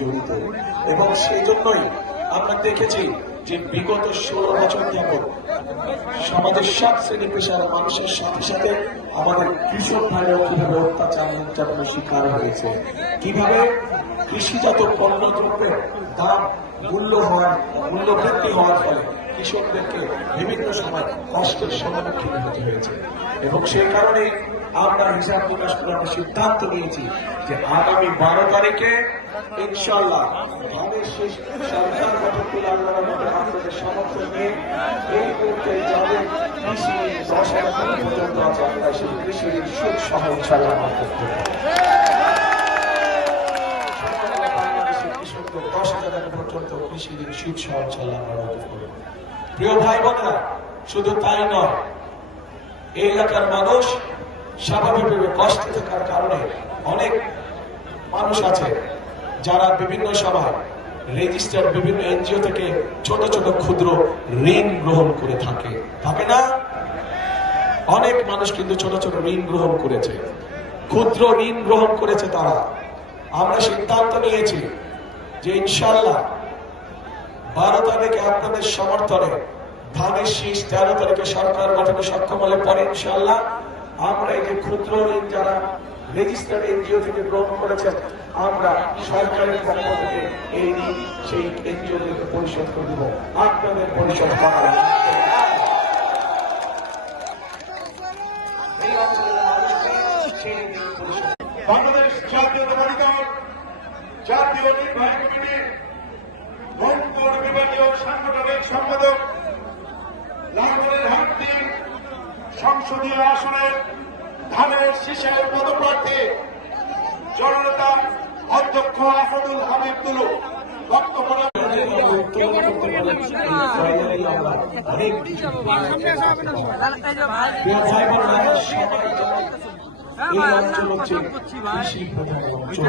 জড়িত এবং সেই জন্যই আমরা দেখেছি যে বিগত 16 বছর যাবৎ সমাজের সব শ্রেণী পেশার মানুষের সাথে সাথে আমাদের কৃষক ভাইরাও কিভাবে অত্যাচার নির্যাতনের শিকার হয়েছে, কিভাবে কৃষিজাত পণ্য দ্রব্যের দাম মূল্য বৃদ্ধি হওয়ার ফলে কৃষকদেরকে বিভিন্ন সময় কষ্টের সম্মুখীন হতে হয়েছে। এবং সেই কারণে আমরা হিসাব প্রকাশ করে আমরা সিদ্ধান্ত নিয়েছি যে আগামী 12 তারিখে ইনশাআল্লাহ ধানের শীষ সরকার গঠন করে আল্লাহর মধ্যে আপনাদের সমর্থন নিয়ে এই মুহূর্তে যাদের কৃষি 10,000 পর্যন্ত আছে আমরা সেই কৃষির সুদ সহ ইনশাআল্লাহ করতে কৃষকদের 10,000 টাকা পর্যন্ত কৃষি ঋণ সুদ সহ ইনশাআল্লাহ আমরা করব। প্রিয় ভাই বোনেরা, শুধু তাই নয়, এই এলাকার মানুষ স্বাভাবিকভাবে কষ্টে থাকার কারণে অনেক মানুষ আছে যারা বিভিন্ন সময় রেজিস্টার বিভিন্ন এনজিও থেকে ছোট ছোট ক্ষুদ্র ঋণ গ্রহণ করে থাকে না? অনেক মানুষ কিন্তু ছোট ছোট ঋণ গ্রহণ করেছে, ক্ষুদ্র ঋণ গ্রহণ করেছে তারা। আমরা সিদ্ধান্ত নিয়েছি যে ইনশাআল্লাহ 12 তারিখে আপনাদের সমর্থনে ধানের শীষ 13 তারিখে সরকার গঠনে সক্ষম হলে পরে ইনশাআল্লাহ আমরা এই যে ক্ষুদ্র ঋণ যারা রেজিস্টার্ড এনজিও থেকে গ্রহণ করেছেন আমরা সরকারের পক্ষ থেকে এই ঋণ সেই এনজিও থেকে পরিশোধ করে দেব। আপনাদের পরিশোধ করার বাংলাদেশ জাতীয়তাবাদী দল জাতীয় নির্বাহী কমিটির রংপুর বিভাগীয় সাংগঠনিক সম্পাদক লাঙ্গলের হাটটি সংসদীয় আসনের ধানের শীষের পদপ্রার্থী জননেতা অধ্যক্ষ আসাদুল হাবিব তুলু বক্তব্য এই অঞ্চল হচ্ছে কৃষি প্রধান অঞ্চল।